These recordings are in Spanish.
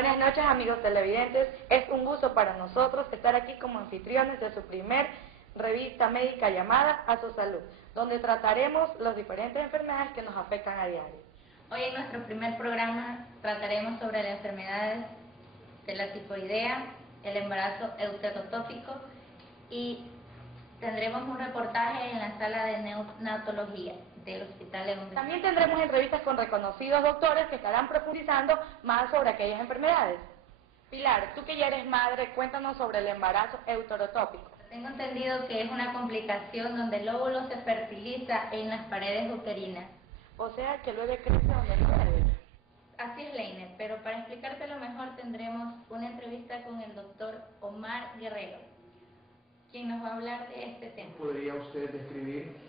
Buenas noches, amigos televidentes. Es un gusto para nosotros estar aquí como anfitriones de su primer revista médica llamada A Su Salud, donde trataremos las diferentes enfermedades que nos afectan a diario. Hoy en nuestro primer programa trataremos sobre las enfermedades de la tiroidea, el embarazo euterotópico y tendremos un reportaje en la sala de neonatología del Hospital León. También tendremos entrevistas con reconocidos doctores que estarán profundizando más sobre aquellas enfermedades. Pilar, tú que ya eres madre, cuéntanos sobre el embarazo euterotópico. Tengo entendido que es una complicación donde el óvulo se fertiliza en las paredes uterinas. O sea que el bebé crece donde no debe. Así es, Leiner, pero para explicártelo mejor tendremos una entrevista con el doctor Omar Guerrero, quien nos va a hablar de este tema. ¿Podría usted describir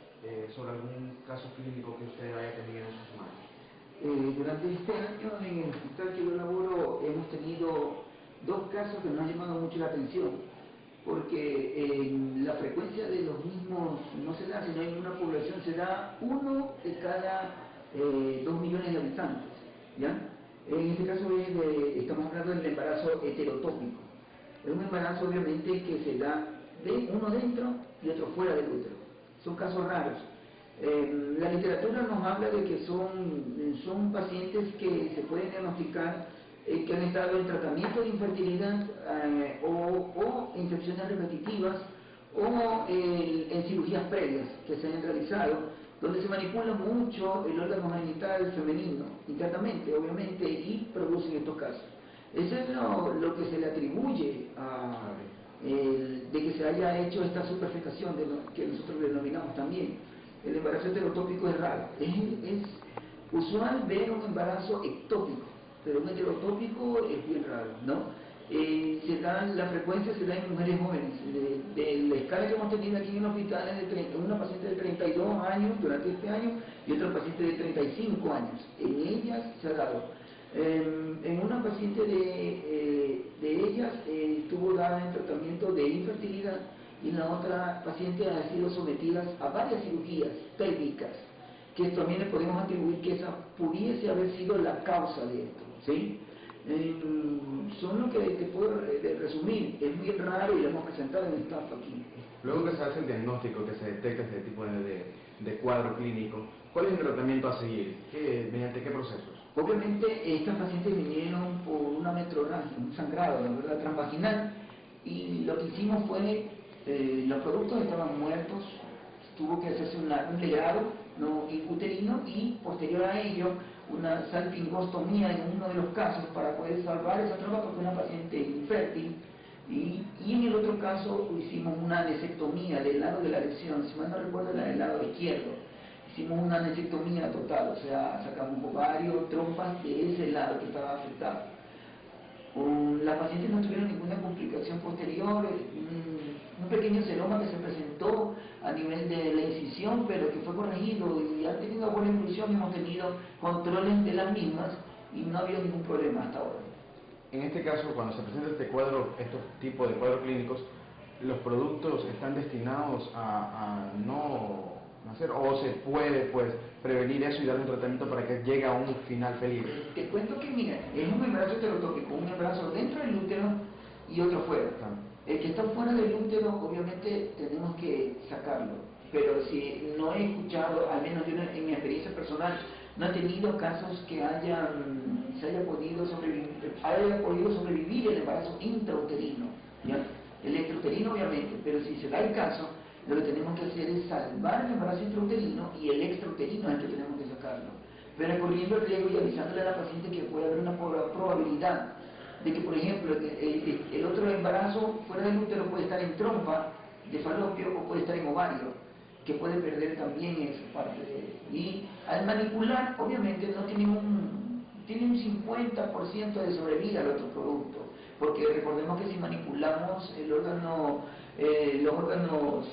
sobre algún caso clínico que usted haya tenido en sus manos? Durante este año en el hospital que yo laboro hemos tenido dos casos que nos han llamado mucho la atención, porque la frecuencia de los mismos no se da, sino en una población se da 1 de cada 2 millones de habitantes, ¿ya? En este caso estamos hablando del embarazo heterotópico. Es un embarazo obviamente que se da de uno dentro y otro fuera del útero. Son casos raros. La literatura nos habla de que son pacientes que se pueden diagnosticar que han estado en tratamiento de infertilidad o infecciones repetitivas o en cirugías previas que se han realizado, donde se manipula mucho el órgano genital femenino internamente, obviamente, y producen estos casos. Eso es lo que se le atribuye de que se haya hecho esta superfectación que nosotros denominamos también. El embarazo heterotópico es raro. Es usual ver un embarazo ectópico, pero un heterotópico es bien raro, ¿no? La frecuencia se da en mujeres jóvenes. De la escala que hemos tenido aquí en el hospital es de una paciente de 32 años durante este año y otra paciente de 35 años. En ellas se ha dado. En una paciente de ellas estuvo dada en tratamiento de infertilidad y la otra paciente ha sido sometida a varias cirugías pélvicas, que también le podemos atribuir que esa pudiese haber sido la causa de esto, ¿sí? Son lo que te puedo resumir. Es muy raro y lo hemos presentado en el staff aquí. Luego que se hace el diagnóstico, que se detecta este tipo de cuadro clínico, ¿cuál es el tratamiento a seguir? ¿Mediante qué procesos? Obviamente estas pacientes vinieron por una metrorragia, un sangrado, la transvaginal, y lo que hicimos fue, los productos estaban muertos, tuvo que hacerse un legado uterino y posterior a ello una salpingostomía en uno de los casos para poder salvar esa trompa porque una paciente infértil, y en el otro caso hicimos una anesectomía del lado de la lesión, si mal no recuerdo era del lado izquierdo. Hicimos una anesectomía total, o sea, sacamos ovarios, trompas de ese lado que estaba afectado. Las pacientes no tuvieron ninguna complicación posterior, un pequeño seroma que se presentó a nivel de la incisión, pero que fue corregido y ha tenido buena evolución. Hemos tenido controles de las mismas y no ha habido ningún problema hasta ahora. En este caso, cuando se presenta estos tipos de cuadros clínicos, ¿los productos están destinados a no hacer, o se puede prevenir eso y dar un tratamiento para que llegue a un final feliz? Te cuento que mira, es un embarazo heterotópico, un embarazo dentro del útero y otro fuera. El que está fuera del útero obviamente tenemos que sacarlo, pero si no he escuchado, al menos yo en mi experiencia personal, no he tenido casos que se haya podido sobrevivir el embarazo intrauterino, ¿ya? El extrauterino obviamente, pero si se da el caso, lo que tenemos que hacer es salvar el embarazo intrauterino y el extrauterino es el que tenemos que sacarlo. Pero corriendo el riesgo y avisándole a la paciente que puede haber una probabilidad de que, por ejemplo, el otro embarazo fuera del útero puede estar en trompa de falopio o puede estar en ovario, que puede perder también esa parte de... Y al manipular, obviamente, no tiene un 50% de sobrevida al otro producto, porque recordemos que si manipulamos los órganos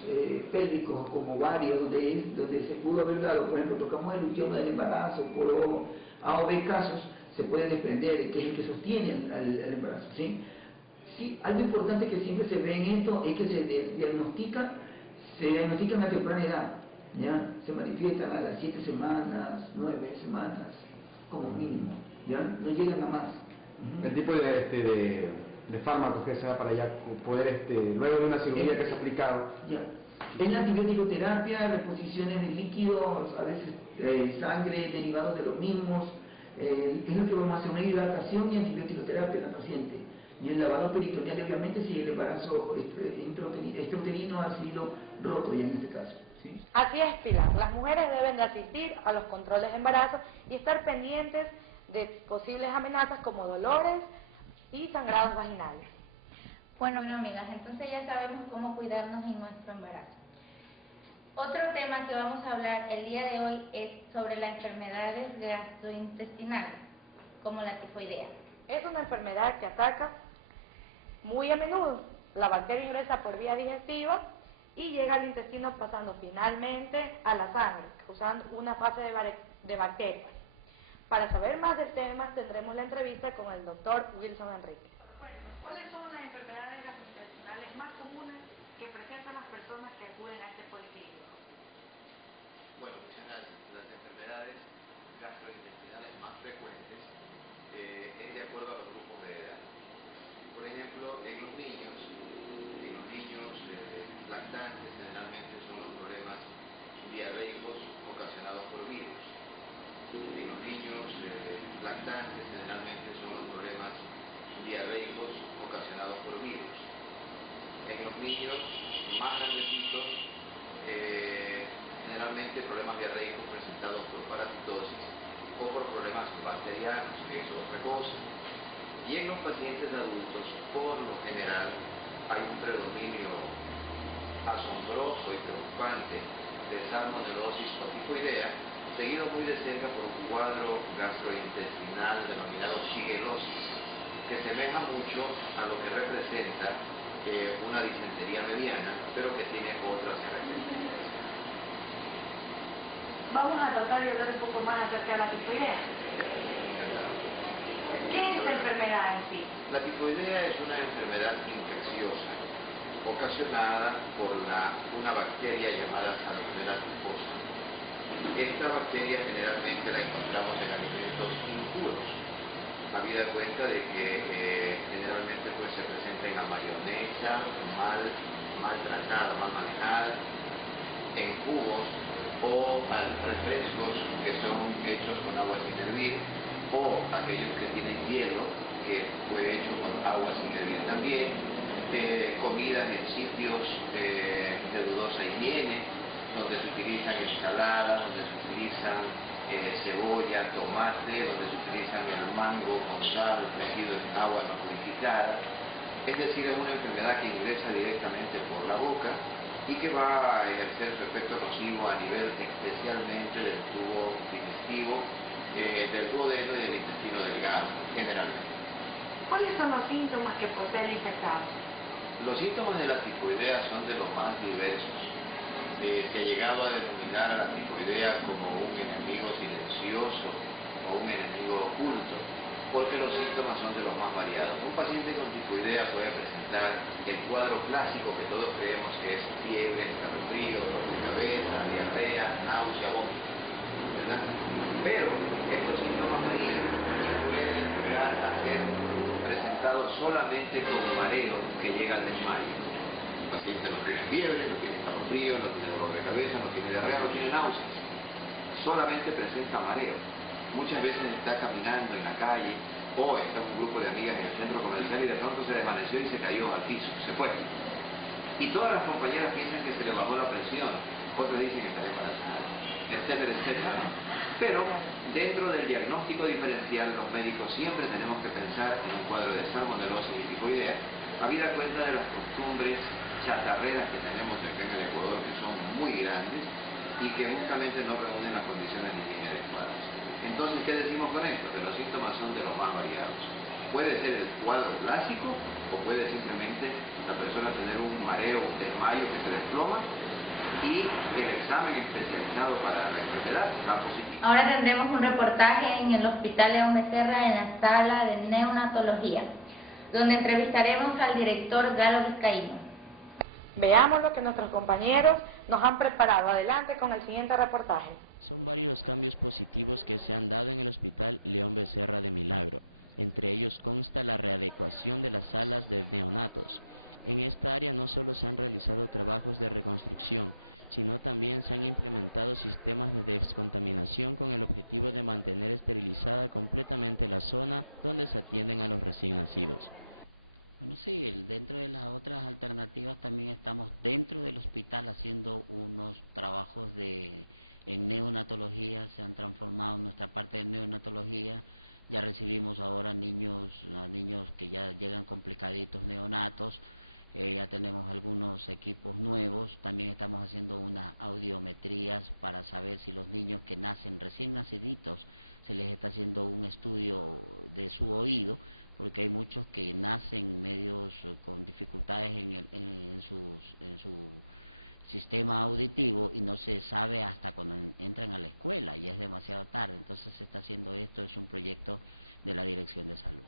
pélvicos como ovarios, donde se pudo haber dado, por ejemplo, tocamos el luteoma del embarazo, por A o B casos, se puede desprender, que es el que sostiene el embarazo, ¿sí? Sí, algo importante que siempre se ve en esto es que se diagnostican a temprana edad, ¿ya? Se manifiestan a las 7 semanas, 9 semanas, como mínimo, ¿ya? No llegan a más. El tipo de fármacos que se da para ya poder, luego de una cirugía que se ha aplicado. Ya. Es la antibiótico-terapia, reposiciones de líquidos, a veces sangre, derivados de los mismos, es lo que vamos a hacer, una hidratación y antibiótico-terapia en la paciente. Y el lavado peritoneal, obviamente, si el embarazo extrauterino ha sido roto ya en este caso. ¿Sí? Así es, Pilar. Las mujeres deben de asistir a los controles de embarazo y estar pendientes de posibles amenazas como dolores y sangrados vaginales. Bueno, amigas, entonces ya sabemos cómo cuidarnos en nuestro embarazo. Otro tema que vamos a hablar el día de hoy es sobre las enfermedades gastrointestinales, como la tifoidea. Es una enfermedad que ataca muy a menudo. La bacteria ingresa por vía digestiva y llega al intestino pasando finalmente a la sangre, causando una fase de bacterias. Para saber más del tema tendremos la entrevista con el doctor Wilson Enríquez. ¿Cuáles son las enfermedades gastrointestinales más comunes que presentan las personas que acuden a este policlínico? Bueno, las enfermedades gastrointestinales más frecuentes es de acuerdo a los grupos de edad. Por ejemplo, en los niños lactantes generalmente son los problemas diarreicos ocasionados por virus. En los niños lactantes generalmente son los problemas diarreicos ocasionados por virus. En los niños más grandecitos, generalmente problemas diarreicos presentados por parasitosis o por problemas bacterianos, que es otra cosa. Y en los pacientes adultos, por lo general, hay un predominio asombroso y preocupante de salmonelosis o tifoidea, seguido muy de cerca por un cuadro gastrointestinal denominado shigellosis, que semeja mucho a lo que representa una disentería mediana, pero que tiene otras características. Vamos a tratar de hablar un poco más acerca de la tifoidea. ¿Qué es la enfermedad en sí? La tifoidea es una enfermedad infecciosa ocasionada por una bacteria llamada Salmonella tifosa. Esta bacteria generalmente la encontramos en alimentos impuros, habida cuenta de que generalmente pues, se presenta en la mayonesa, mal tratada, mal manejada, en jugos o refrescos que son hechos con agua sin hervir, o aquellos que tienen hielo, que fue hecho con agua sin hervir también, comidas en sitios de dudosa higiene, donde se utilizan ensaladas, donde se utilizan cebolla, tomate, donde se utilizan el mango con sal metido en agua no purificada. Es decir, es una enfermedad que ingresa directamente por la boca y que va a ejercer su efecto nocivo a nivel especialmente del tubo digestivo, del duodeno y del intestino delgado, generalmente. ¿Cuáles son los síntomas que posee el infectado? Los síntomas de la tifoidea son de los más diversos. Se ha llegado a denominar a la tifoidea como un enemigo silencioso o un enemigo oculto, porque los síntomas son de los más variados. Un paciente con tifoidea puede presentar el cuadro clásico que todos creemos que es fiebre, escalofrío, dolor de cabeza, diarrea, náusea, vómito, ¿verdad? Pero estos síntomas varían y pueden llegar a ser presentados solamente con mareo que llega al desmayo. El paciente no tiene fiebre, no tiene escalofrío, no tiene dolor de cabeza, no tiene diarrea, no tiene náuseas. Solamente presenta mareo. Muchas veces está caminando en la calle o está en un grupo de amigas en el centro comercial y de pronto se desvaneció y se cayó al piso, se fue. Y todas las compañeras piensan que se le bajó la presión, otras dicen que está embarazada, etcétera, etcétera. Pero dentro del diagnóstico diferencial, los médicos siempre tenemos que pensar en un cuadro de salmonelosis y tifoidea, habida cuenta de las costumbres chatarreras que tenemos acá en el Ecuador, que son muy grandes y que justamente no reúnen las condiciones de higiene adecuadas. Entonces, ¿qué decimos con esto? Que los síntomas son de los más variados. Puede ser el cuadro clásico o puede simplemente la persona tener un mareo, un desmayo que se desploma y el examen especializado para la enfermedad da positivo. Ahora tendremos un reportaje en el Hospital León Becerra en la sala de neonatología, donde entrevistaremos al director Galo Vizcaíno. Veamos lo que nuestros compañeros nos han preparado. Adelante con el siguiente reportaje. Son varios los cambios positivos que se han dado en el Hospital León Becerra de Milagro. Entre ellos consta la readecuación de las salas de neonatos. En esta área no solo se han realizado trabajos de reconstrucción, sino también se han implementado sistemas de descontaminación con el objetivo de mantener esterilizada completamente la zona donde se atienden a los recién nacidos. Bueno, sí, dentro de las otras alternativas también estamos dentro del hospital haciendo unos trabajos en neonatología, se han transformado en nuestra parte de neonatología, ya recibimos ahora niños que ya llegan complicaditos neonatos, ya tenemos algunos equipos nuevos, también estamos haciendo unas audiometrías para saber si los niños que nacen recién naciditos se les está haciendo un estudio de su oído, porque hay muchos que nacen medios con dificultades en su sistema auditivo y no se sabe hasta cuando entran a la escuela y es demasiado tarde. Entonces se está haciendo esto, es un proyecto de la Dirección de Salud.